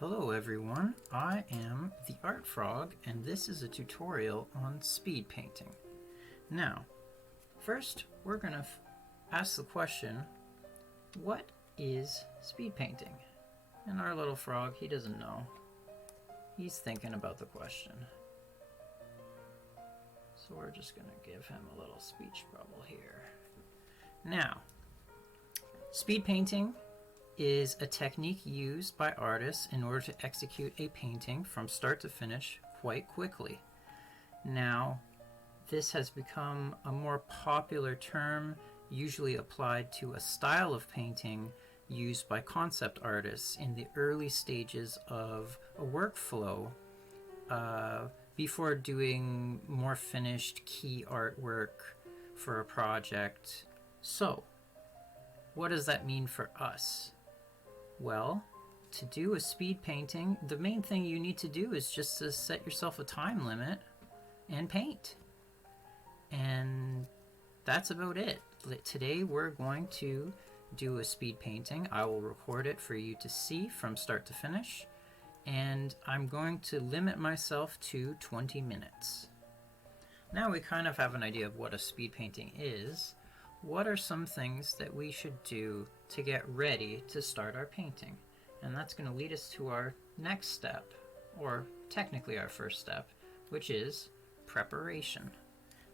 Hello everyone, I am the Art Frog and this is a tutorial on speed painting. Now, first we're going to ask the question, what is speed painting? And our little frog, he doesn't know. He's thinking about the question. So we're just going to give him a little speech bubble here. Now, speed painting is a technique used by artists in order to execute a painting from start to finish quite quickly. Now, this has become a more popular term, usually applied to a style of painting used by concept artists in the early stages of a workflow before doing more finished key artwork for a project. So, what does that mean for us? Well, to do a speed painting, the main thing you need to do is just to set yourself a time limit and paint. And that's about it. Today we're going to do a speed painting. I will record it for you to see from start to finish. And I'm going to limit myself to 20 minutes. Now we kind of have an idea of what a speed painting is. What are some things that we should do to get ready to start our painting? And that's going to lead us to our next step, or technically our first step, which is preparation.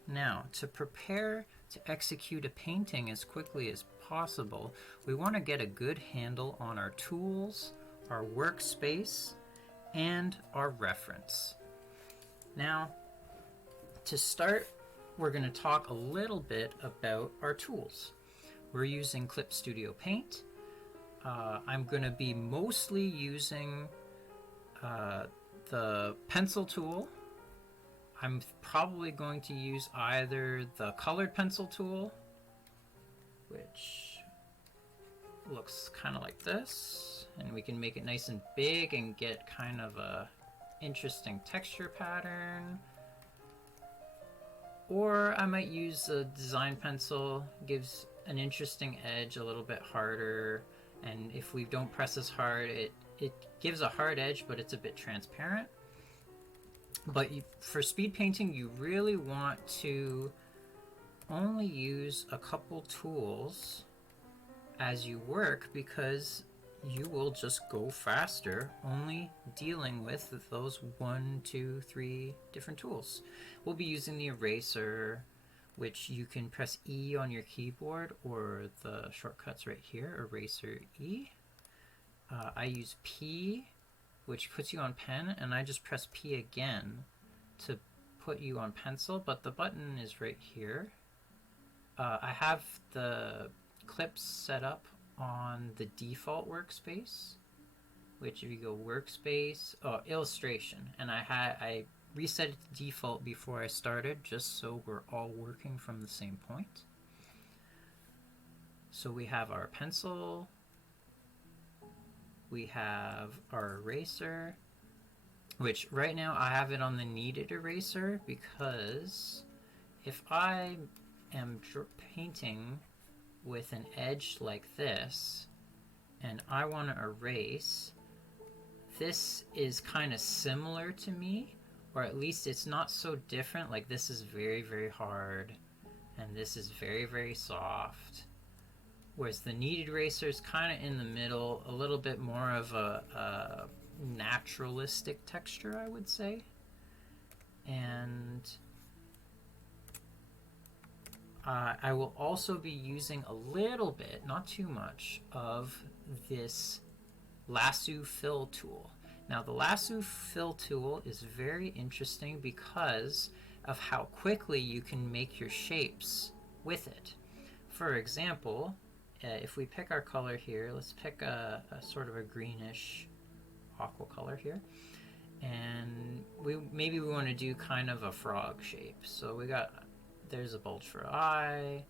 Now, to prepare to execute a painting as quickly as possible, we want to get a good handle on our tools, our workspace, and our reference. Now, to start, we're going to talk a little bit about our tools. We're using Clip Studio Paint. I'm going to be mostly using the pencil tool. I'm probably going to use either the colored pencil tool, which looks kind of like this, and we can make it nice and big and get kind of a interesting texture pattern. Or I might use a design pencil, gives an interesting edge, a little bit harder, and if we don't press as hard, it gives a hard edge, but it's a bit transparent. But for speed painting, you really want to only use a couple tools as you work, because you will just go faster only dealing with those 1, 2, 3 different tools. We'll be using the eraser, which you can press E on your keyboard, or the shortcuts right here, eraser E. I use P, which puts you on pen, and I just press P again to put you on pencil, but the button is right here. I have the clips set up on the default workspace, which if you go workspace, illustration, and I reset it to default before I started, just so we're all working from the same point. So we have our pencil, we have our eraser, which right now I have it on the kneaded eraser, because if I am painting with an edge like this and I want to erase, this is kind of similar to me, or at least it's not so different. Like this is very, very hard and this is very, very soft, whereas the kneaded eraser is kind of in the middle, a little bit more of a naturalistic texture, I would say. And I will also be using a little bit, not too much, of this Lasso fill tool. Now the Lasso fill tool is very interesting because of how quickly you can make your shapes with it. For example, if we pick our color here, let's pick a sort of a greenish aqua color here, and maybe we want to do kind of a frog shape. So there's a bulge for eye,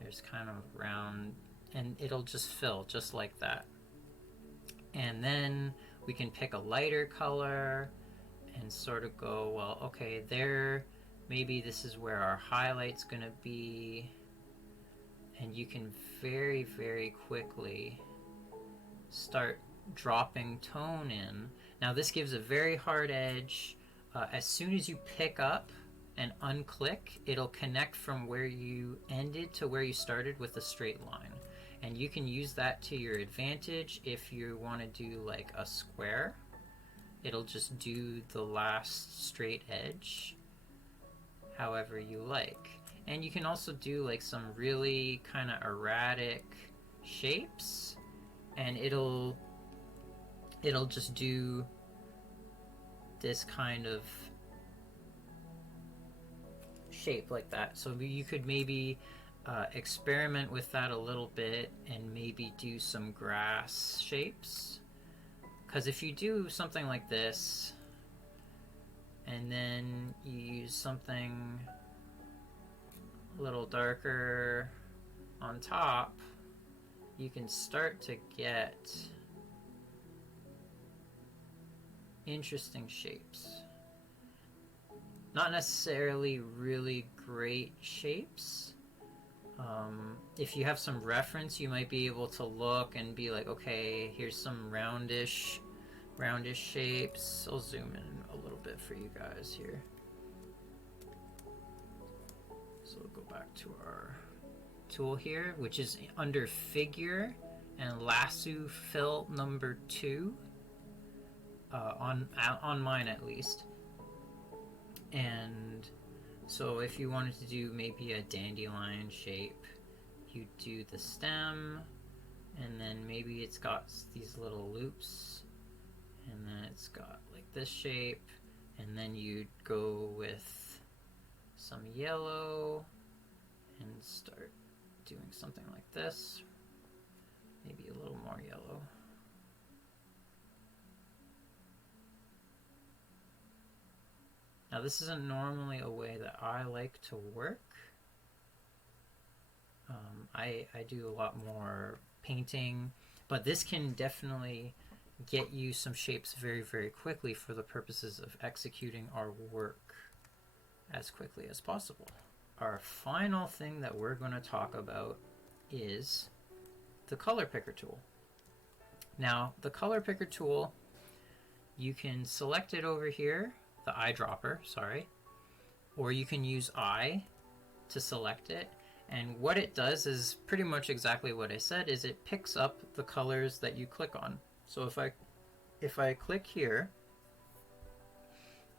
there's kind of round, and it'll just fill just like that. And then we can pick a lighter color and sort of go, well, okay, there, maybe this is where our highlight's gonna be, and you can very, very quickly start dropping tone in. Now this gives a very hard edge. As soon as you pick up and unclick, it'll connect from where you ended to where you started with a straight line. And you can use that to your advantage if you want to do like a square. It'll just do the last straight edge however you like. And you can also do like some really kind of erratic shapes, and it'll just do this kind of shape like that. So you could maybe experiment with that a little bit and maybe do some grass shapes, because if you do something like this and then you use something a little darker on top, you can start to get interesting shapes. Not necessarily really great shapes. If you have some reference, you might be able to look and be like, okay, here's some roundish shapes. I'll zoom in a little bit for you guys here. So we'll go back to our tool here, which is under figure and lasso fill number 2 on mine at least. And so if you wanted to do maybe a dandelion shape, you do the stem, and then maybe it's got these little loops, and then it's got like this shape, and then you'd go with some yellow and start doing something like this, maybe a little more yellow. Now this isn't normally a way that I like to work. I do a lot more painting, but this can definitely get you some shapes very, very quickly for the purposes of executing our work as quickly as possible. Our final thing that we're going to talk about is the color picker tool. Now, the color picker tool, you can select it over here, the eyedropper, sorry, or you can use eye to select it. And what it does is pretty much exactly what I said, is it picks up the colors that you click on. So if I click here,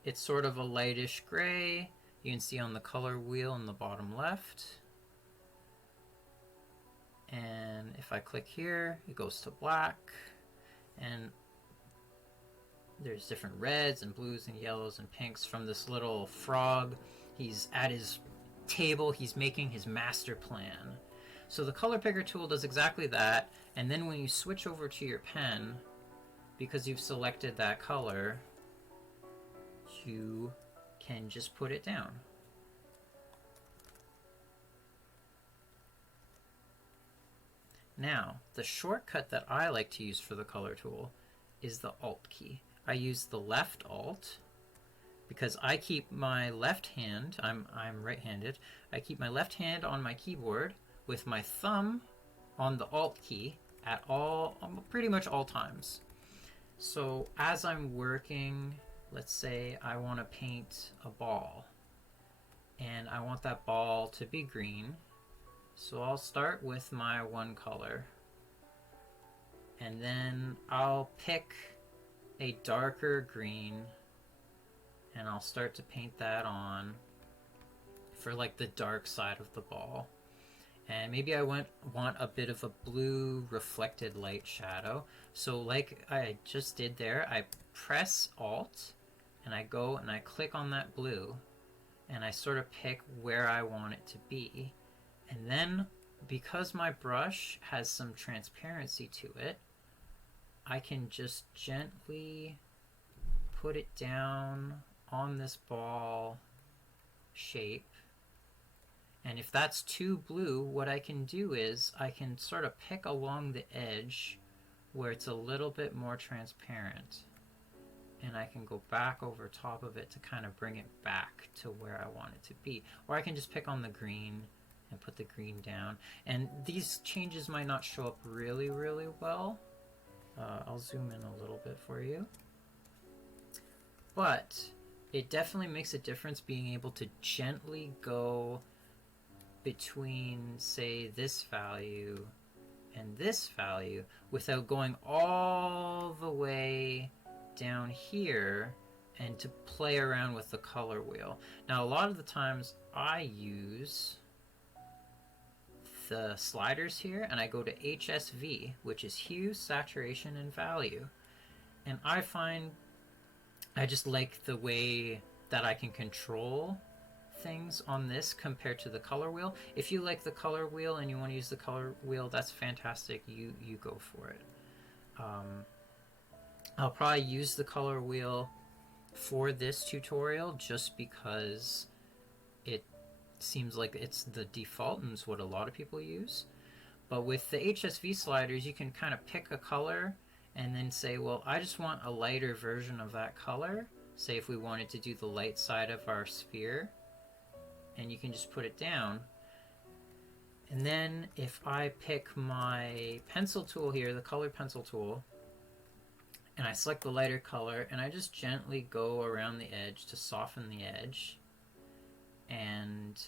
it's sort of a lightish gray. You can see on the color wheel in the bottom left. And if I click here, it goes to black. And there's different reds and blues and yellows and pinks from this little frog. He's at his table, he's making his master plan. So the color picker tool does exactly that, and then when you switch over to your pen, because you've selected that color, you can just put it down. Now, the shortcut that I like to use for the color tool is the Alt key. I use the left Alt because I keep my left hand, I'm right-handed, I keep my left hand on my keyboard with my thumb on the Alt key at pretty much all times. So as I'm working, let's say I want to paint a ball, and I want that ball to be green, so I'll start with my one color, and then I'll pick a darker green, and I'll start to paint that on for like the dark side of the ball. And maybe I want a bit of a blue reflected light shadow. So like I just did there, I press Alt and I go and I click on that blue and I sort of pick where I want it to be. And then because my brush has some transparency to it, I can just gently put it down on this ball shape. And if that's too blue, what I can do is I can sort of pick along the edge where it's a little bit more transparent. And I can go back over top of it to kind of bring it back to where I want it to be. Or I can just pick on the green and put the green down. And these changes might not show up really, really well I'll zoom in a little bit for you. But it definitely makes a difference being able to gently go between, say, this value and this value without going all the way down here and to play around with the color wheel. Now, a lot of the times I use the sliders here and I go to HSV, which is hue, saturation, and value. And I find I just like the way that I can control things on this compared to the color wheel. If you like the color wheel and you want to use the color wheel, that's fantastic. You go for it. I'll probably use the color wheel for this tutorial just because it seems like it's the default and it's what a lot of people use. But with the HSV sliders, you can kind of pick a color and then say, well, I just want a lighter version of that color. Say if we wanted to do the light side of our sphere, and you can just put it down. And then if I pick my pencil tool here, the color pencil tool, and I select the lighter color, and I just gently go around the edge to soften the edge, and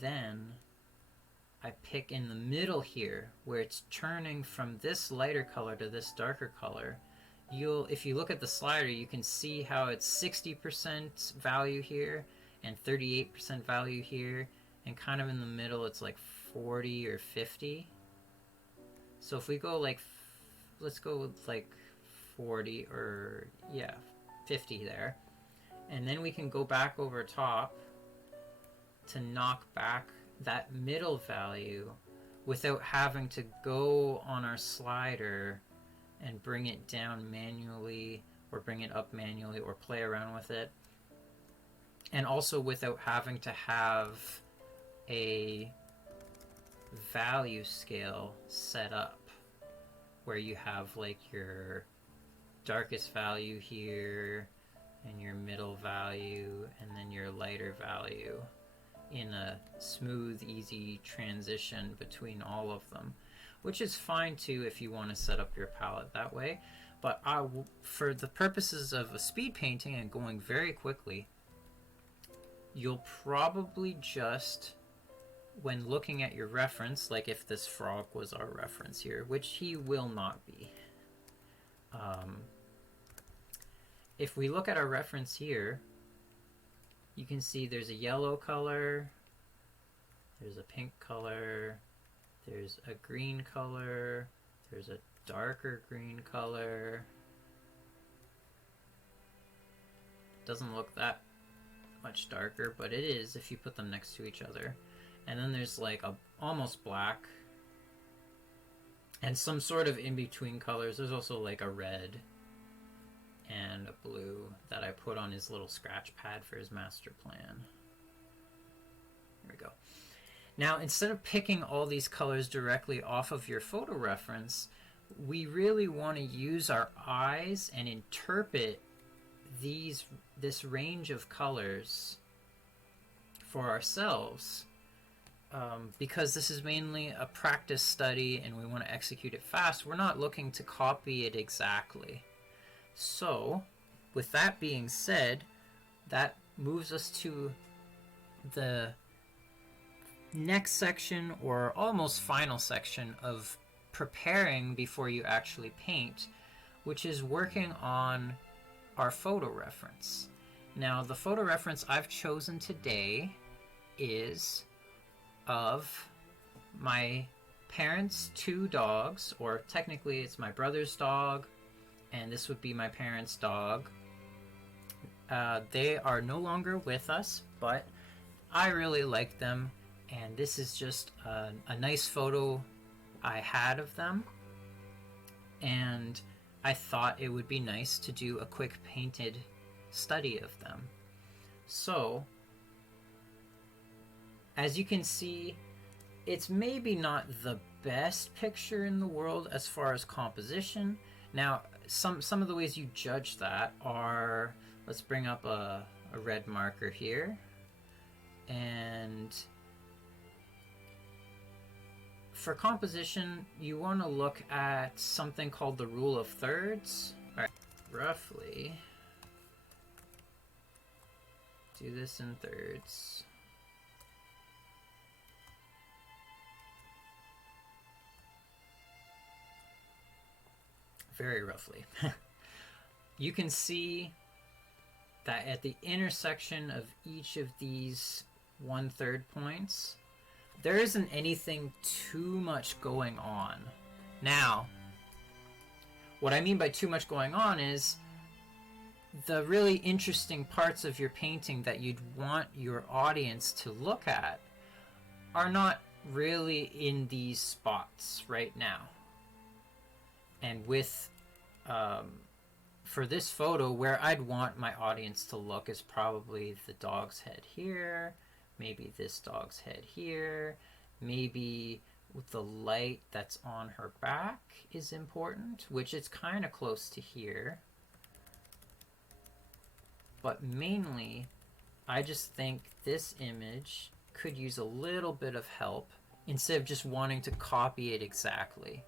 then I pick in the middle here where it's turning from this lighter color to this darker color. If you look at the slider, you can see how it's 60% value here and 38% value here, and kind of in the middle it's like 40 or 50. So if we go like, let's go with like 40 or yeah, 50 there, and then we can go back over top to knock back that middle value without having to go on our slider and bring it down manually or bring it up manually or play around with it, and also without having to have a value scale set up where you have like your darkest value here and your middle value and then your lighter value in a smooth, easy transition between all of them, which is fine too if you want to set up your palette that way. But for the purposes of a speed painting and going very quickly, you'll probably just, when looking at your reference, like if this frog was our reference here, which he will not be. If we look at our reference here, you can see there's a yellow color, there's a pink color, there's a green color, there's a darker green color. Doesn't look that much darker, but it is if you put them next to each other. And then there's like a almost black and some sort of in-between colors. There's also like a red and a blue that I put on his little scratch pad for his master plan. Here we go. Now, instead of picking all these colors directly off of your photo reference, we really want to use our eyes and interpret this range of colors for ourselves, because this is mainly a practice study and we want to execute it fast. We're not looking to copy it exactly. So, with that being said, that moves us to the next section, or almost final section, of preparing before you actually paint, which is working on our photo reference. Now, the photo reference I've chosen today is of my parents' 2 dogs, or technically it's my brother's dog, and this would be my parents' dog. They are no longer with us, but I really like them, and this is just a nice photo I had of them, and I thought it would be nice to do a quick painted study of them. So, as you can see, it's maybe not the best picture in the world as far as composition. Now, some of the ways you judge that are, let's bring up a red marker here, and for composition, you want to look at something called the rule of thirds. All right, roughly do this in thirds. Very roughly. You can see that at the intersection of each of these 1/3 points, there isn't anything too much going on. Now, what I mean by too much going on is the really interesting parts of your painting that you'd want your audience to look at are not really in these spots right now. And with for this photo, where I'd want my audience to look is probably the dog's head here, maybe this dog's head here, maybe with the light that's on her back is important, which is kind of close to here. But mainly, I just think this image could use a little bit of help instead of just wanting to copy it exactly.